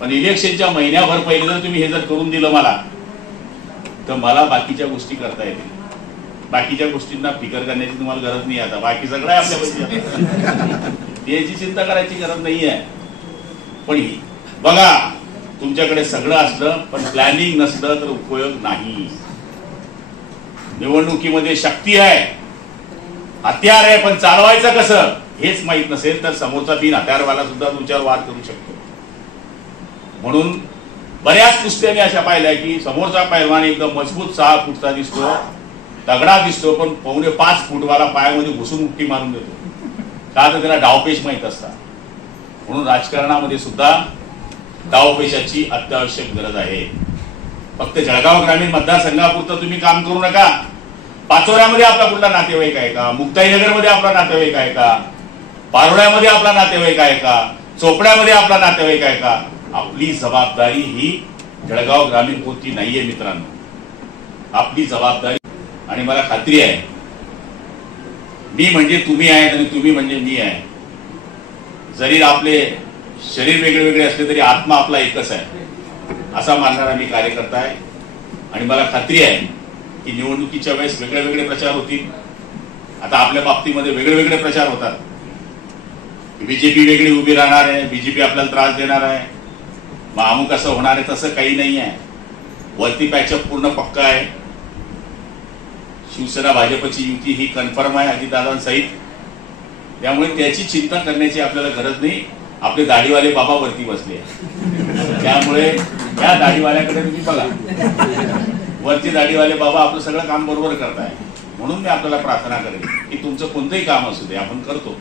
पण इलेक्शनच्या महिन्याभर पहिले जर तुम्ही हे जर करून दिलं मला, तर मला बाकीच्या गोष्टी करता येतील. बाकीच्या गोष्टींना फिकर करण्याची तुम्हाला गरज नाही. आता बाकी सगळं आहे आपल्यापाशी, याची चिंता करायची गरज नाही आहे. पण बघा, तुमच्याकडे सगळं असलं पण प्लॅनिंग नसलं तर उपयोग नाही. निवडणुकीमध्ये शक्ती आहे, हत्यार आहे, पण चालवायचं कसं हेच माहित नसेल तर समोरचा बिन हत्यारवाला सुद्धा तुमच्यावर वार करू शकतो. म्हणून बऱ्याच कुस्त्या मी अशा पाहिल्या की समोरचा पैलवान एकदम मजबूत 6 फूटचा दिसतो, तगडा दिसतो, पण 4.5 फूटवाला पायामध्ये घुसून मुक्की मारून देतो. का तर त्याला डावपेच माहित असतात. म्हणून राजकारणामध्ये सुद्धा डावपेशाची अत्यावश्यक गरज आहे. फक्त जळगाव ग्रामीण मतदारसंघापुरतं तुम्ही काम करू नका. पाचोऱ्यामध्ये आपला कुठला नातेवाईक आहे का? मुक्ताईनगरमध्ये आपला नातेवाईक आहे का? पारोळ्यामध्ये आपला नातेवाईक आहे का? चोपड्यामध्ये आपला नातेवाईक आहे का? आपली जबाबदारी ही जळगाव ग्रामीण पुरती नाहीये मित्रांनो. आपली जबाबदारी, आणि मला खात्री आहे मी म्हणजे तुम्ही आहेत आणि तुम्ही म्हणजे मी आहे. जरी आपले शरीर वेगळे वेगळे असले तरी आत्मा आपला एकच आहे असा मानणारा मी कार्यकर्ता आहे. आणि मला खात्री आहे की निवडणुकीच्या वेळेस वेगळे वेगळे प्रचार होतील. आता आपल्या बाबतीमध्ये वेगळे वेगळे प्रचार होतात. बीजेपी वेगळी उभी राहणार आहे, बीजेपी आपल्याला त्रास देणार आहे, मग अमुक असं होणार आहे. तसं काही नाही आहे. वरती पॅचअप पूर्ण पक्का आहे. शिवसेना भाजपची युती ही कन्फर्म आहे अजितदादांसहित. त्यामुळे त्याची चिंता करण्याची आपल्याला गरज नाही. आपले दाढीवाले बाबा वरती बसले, त्यामुळे या दाढीवाल्याकडे तुम्ही बघा. वरती दाढीवाले बाबा आपलं सगळं काम बरोबर करताय. म्हणून मी आपल्याला प्रार्थना करेन की तुमचं कोणतंही काम असू दे आपण करतो.